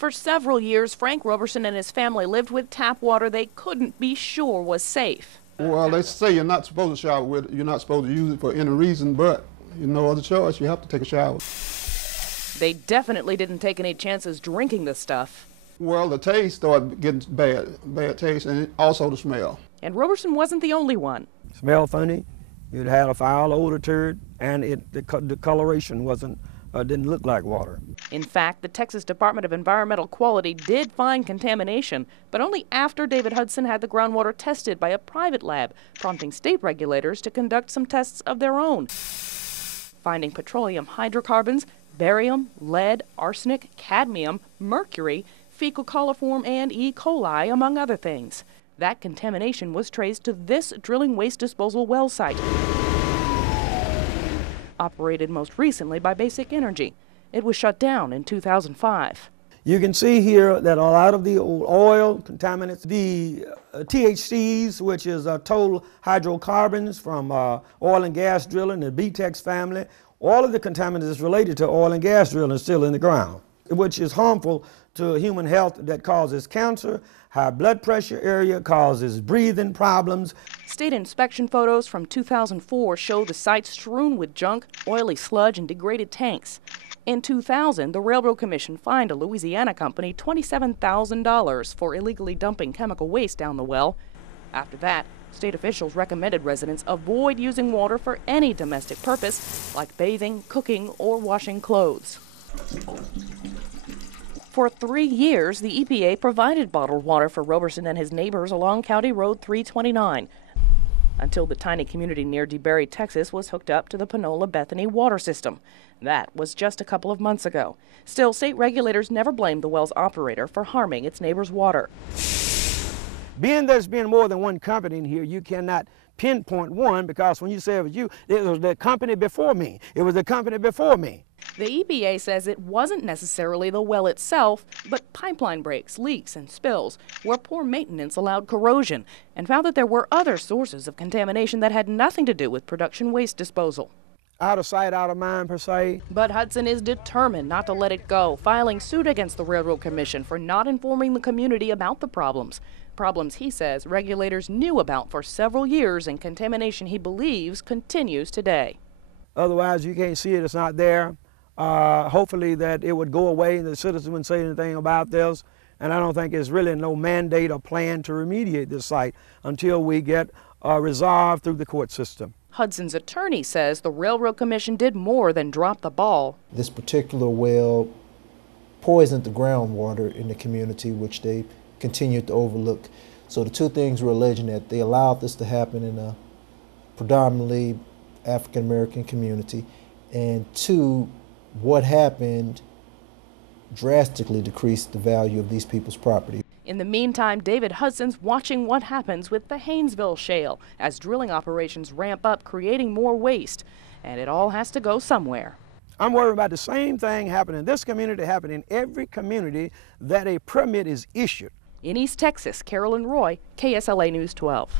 For several years, Frank Roberson and his family lived with tap water they couldn't be sure was safe. Well, they say you're not supposed to shower with it. You're not supposed to use it for any reason, but you no other choice. You have to take a shower. They definitely didn't take any chances drinking the stuff. Well, the taste started getting bad taste, and also the smell. And Roberson wasn't the only one. Smelled funny. It had a foul odor to it, and the coloration didn't look like water. In fact, the Texas Department of Environmental Quality did find contamination, but only after David Hudson had the groundwater tested by a private lab, prompting state regulators to conduct some tests of their own, finding petroleum hydrocarbons, barium, lead, arsenic, cadmium, mercury, fecal coliform, and E. coli, among other things. That contamination was traced to this drilling waste disposal well site, operated most recently by Basic Energy. It was shut down in 2005. You can see here that a lot of the oil contaminants, the THCs, which is total hydrocarbons from oil and gas drilling, the BTEX family, all of the contaminants related to oil and gas drilling is still in the ground, which is harmful to human health, that causes cancer, high blood pressure area, causes breathing problems. State inspection photos from 2004 show the site strewn with junk, oily sludge, and degraded tanks. In 2000, the Railroad Commission fined a Louisiana company $27,000 for illegally dumping chemical waste down the well. After that, state officials recommended residents avoid using water for any domestic purpose, like bathing, cooking, or washing clothes. For 3 years, the EPA provided bottled water for Roberson and his neighbors along County Road 329, until the tiny community near DeBerry, Texas was hooked up to the Panola-Bethany water system. That was just a couple of months ago. Still, state regulators never blamed the well's operator for harming its neighbors' water. Being there's been more than one company in here, you cannot pinpoint one, because when you say it was you, it was the company before me. It was the company before me. The EPA says it wasn't necessarily the well itself, but pipeline breaks, leaks, and spills, where poor maintenance allowed corrosion, and found that there were other sources of contamination that had nothing to do with production waste disposal. Out of sight, out of mind, per se. But Hudson is determined not to let it go, filing suit against the Railroad Commission for not informing the community about the problems. Problems he says regulators knew about for several years, and contamination he believes continues today. Otherwise, you can't see it, it's not there. Hopefully that it would go away and the citizens wouldn't say anything about this. And I don't think there's really no mandate or plan to remediate this site until we get resolved through the court system. Hudson's attorney says the Railroad Commission did more than drop the ball. This particular well poisoned the groundwater in the community, which they continued to overlook. So the two things we're alleging, that they allowed this to happen in a predominantly African-American community, and two, what happened drastically decreased the value of these people's property. In the meantime, David Hudson's watching what happens with the Haynesville Shale as drilling operations ramp up, creating more waste. And it all has to go somewhere. I'm worried about the same thing happening in this community, happening in every community that a permit is issued. In East Texas, Carolyn Roy, KSLA News 12.